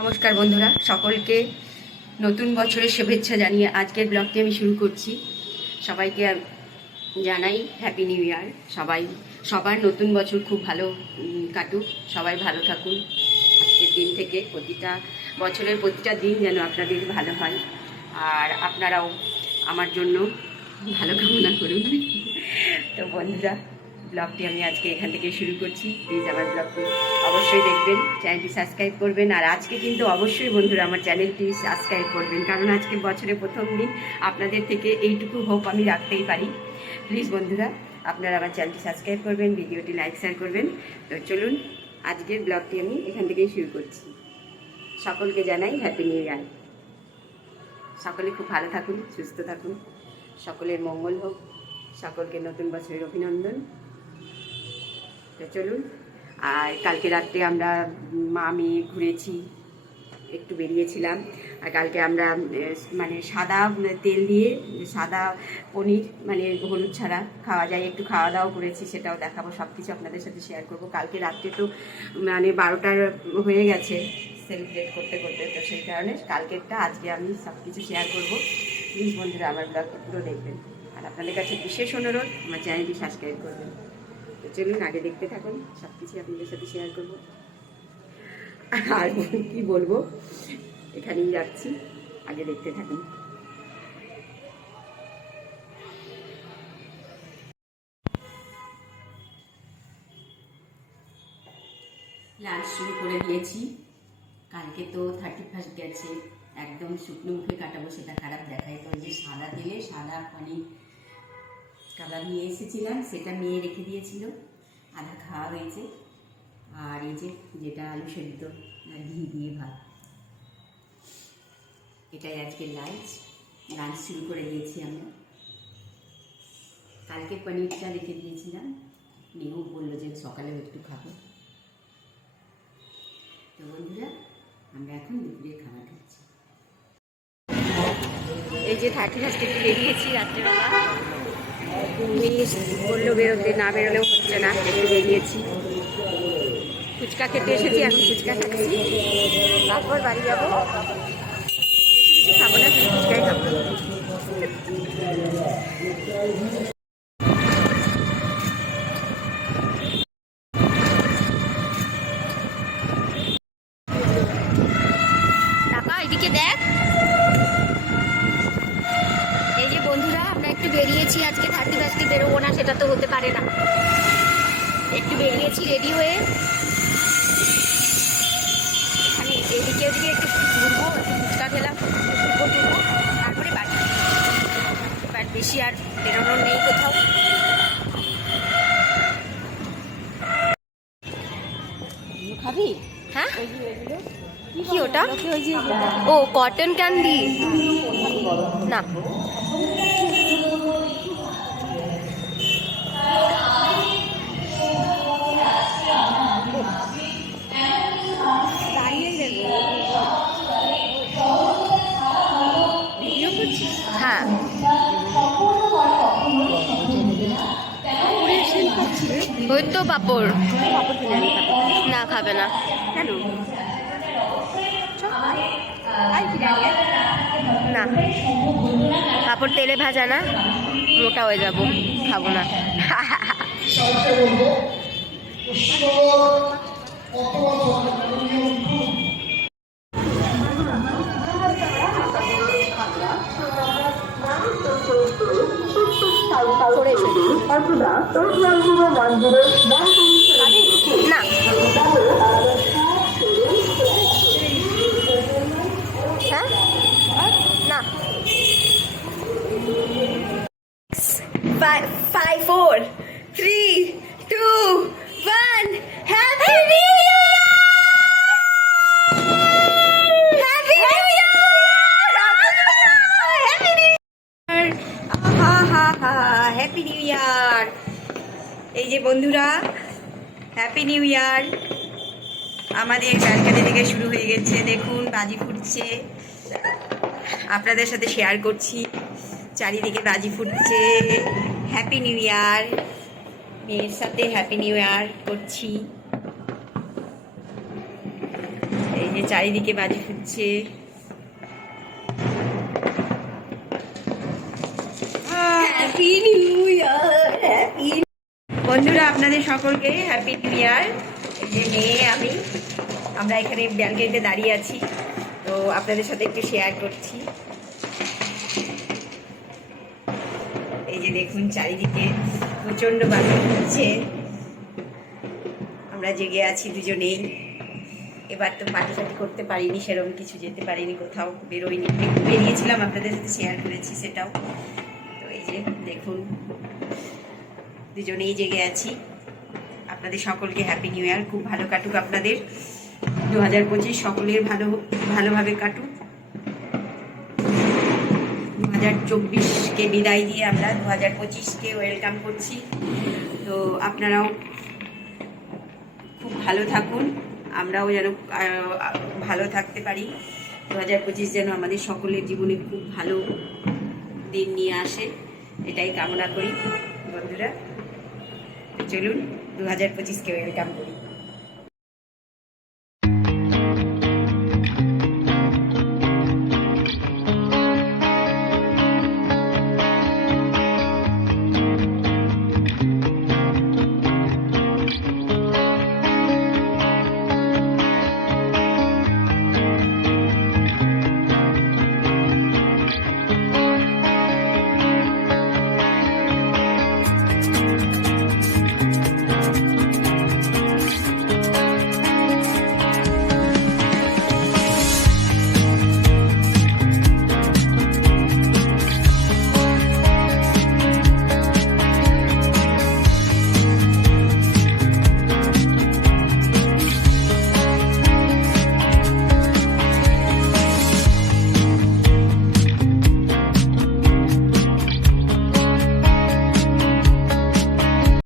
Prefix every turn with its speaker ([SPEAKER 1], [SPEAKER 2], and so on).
[SPEAKER 1] নমস্কার বন্ধুরা, সকলকে নতুন বছরের শুভেচ্ছা জানিয়ে আজকের ব্লগটি আমি শুরু করছি। সবাইকে জানাই হ্যাপি নিউ ইয়ার সবাই, সবার নতুন বছর খুব ভালো কাটুক, সবাই ভালো থাকুন। আজকের দিন থেকে প্রতিটা বছরের প্রতিটা দিন যেন আপনাদের ভালো হয়। আর আপনারাও আমার জন্য ভালো কামনা করুন। তো বন্ধুরা ব্লগটি আমি আজকে এখান থেকে শুরু করছি। প্লিজ আমার ব্লগটি অবশ্যই দেখবেন চ্যানেলটি সাবস্ক্রাইব করবেন, আর আজকে কিন্তু অবশ্যই বন্ধুরা আমার চ্যানেলটি সাবস্ক্রাইব করবেন, কারণ আজকে বছরের প্রথম দিন, আপনাদের থেকে এইটুকু হোপ আমি রাখতেই পারি। প্লিজ বন্ধুরা, আপনারা আমার চ্যানেলটি সাবস্ক্রাইব করবেন, ভিডিওটি লাইক শেয়ার করবেন। তো চলুন, আজকের ব্লগটি আমি এখান থেকেই শুরু করছি। সকলকে জানাই হ্যাপি নিউ ইয়ার সকলে খুব ভালো থাকুন, সুস্থ থাকুন। সকলের মঙ্গল হোক। সকলকে নতুন বছরের অভিনন্দন। চলুন। আর কালকে রাত্রে আমরা মা আমি ঘুরেছি, একটু বেরিয়েছিলাম। আর কালকে আমরা মানে সাদা তেল দিয়ে, সাদা পনির মানে হলুদ ছাড়া খাওয়া যায়। একটু খাওয়া দাওয়া করেছি, সেটাও দেখাবো। সব কিছু আপনাদের সাথে শেয়ার করব। কালকে রাত্রে তো মানে বারোটার হয়ে গেছে সেলিব্রেট করতে করতে। তো সেই কারণে কালকেরটা, আজকে আমি সব কিছু শেয়ার করব। প্লিজ বন্ধুরা, আমার ব্লগটা পুরো দেখবেন। আর আপনাদের কাছে বিশেষ অনুরোধ, আমার চ্যানেলটি সাবস্ক্রাইব করবেন। চলুন আগে দেখতে থাকুন, সব কিছু আপনাদের সাথে শেয়ার করব। আর কি বলব, এখানেই যাচ্ছি, আগে দেখতে থাকুন। লাঞ্চ শুরু করে দিয়েছি। কালকে তো থার্টি ফার্স্ট গেছে, একদম শুকনো মুখে কাটাবো, সেটা খারাপ দেখায় তো যে সাদা তেলে সাদা পানি কালার নিয়ে এসেছিলাম, সেটা মেয়ে রেখে দিয়েছিল। আধা খাওয়া হয়েছে। আর এই যে, যেটা আলু সেদ্ধ ঘি দিয়ে ভাত। এটাই আজকে লাঞ্চ লাঞ্চ শুরু করে দিয়েছি আমরা। কালকে পনিরটা রেখে দিয়েছিলাম। মেয়েও বলল যে সকালে একটু খাব। তো বন্ধুরা, আমরা এখন দুপুরে খাবার খাচ্ছি। এই যে থার্টি ফার্স্ট বেরিয়েছি রাত্রেবেলা। মেয়ে বলল বেরোতে, না বেরোলেও হচ্ছে না, একটু বেরিয়েছি। ফুচকা খেতে এসেছি এখন ফুচকা খাচ্ছি। তারপর বাড়ি যাব। কিছু খাব না ফুচকাই খাব টাকা এদিকে দেখ এই যে বন্ধুরা আমরা একটু বেরিয়েছি আজকে থার্টি ফার্স্টে সেটা তো হতে পারে না। একটু বেরিয়েছি রেডি হয়ে। এখানে এদিকে ওদিকে একটু ঘুরবো একটু ফুচকা খেলাম ঘুরবো টুরবো তারপরে বাড়ি। এবার বেশি আর বেরোনোর নেই কোথাও।
[SPEAKER 2] খাবি?
[SPEAKER 1] হ্যাঁ? কি ওটা? ও কটন ক্যান্ডি না। হ্যাঁ ওই তো পাপড়। না খাবে না
[SPEAKER 2] কেন।
[SPEAKER 1] না পাপড় তেলে ভাজা না মোটা হয়ে যাব খাব না
[SPEAKER 2] করে এসো।
[SPEAKER 1] না বন্ধুরা হ্যাপি নিউ ইয়ার আমাদের ব্যালকানি থেকে শুরু হয়ে গেছে। দেখুন, বাজি ফুটছে। আপনাদের সাথে শেয়ার করছি। চারিদিকে বাজি ফুটছে। হ্যাপি নিউ ইয়ার মেয়ের সাথে হ্যাপি নিউ ইয়ার করছি। এই যে চারিদিকে বাজি ফুটছে। হ্যাপি নিউ ইয়ার হ্যাপি বন্ধুরা, আপনাদের সকলকে হ্যাপি নিউ ইয়ার যে মেয়ে আমি, আমরা এখানে ব্যালকনিতে দাঁড়িয়ে আছি। তো আপনাদের সাথে একটু শেয়ার করছি। এই যে দেখুন, চারিদিকে প্রচণ্ড বাজি হচ্ছে। আমরা জেগে আছি দুজনেই। এবার তো পার্টি সার্টি করতে পারিনি, সেরকম কিছু যেতে পারিনি, কোথাও বেরোয়নি বেরিয়েছিলাম, আপনাদের সাথে শেয়ার করেছি সেটাও। তো এই যে দেখুন দুজনেই জেগে আছি। আপনাদের সকলকে হ্যাপি নিউ ইয়ার খুব ভালো কাটুক আপনাদের। দু হাজার পঁচিশ সকলের ভালো, ভালোভাবে কাটুক। দু হাজার চব্বিশকে বিদায় দিয়ে আমরা দু হাজার পঁচিশকে ওয়েলকাম করছি। তো আপনারাও খুব ভালো থাকুন। আমরাও যেন ভালো থাকতে পারি। দু হাজার পঁচিশ যেন আমাদের সকলের জীবনে খুব ভালো দিন নিয়ে আসে। এটাই কামনা করি। বন্ধুরা চলুন দু হাজার পঁচিশকে ওয়েলকাম করি।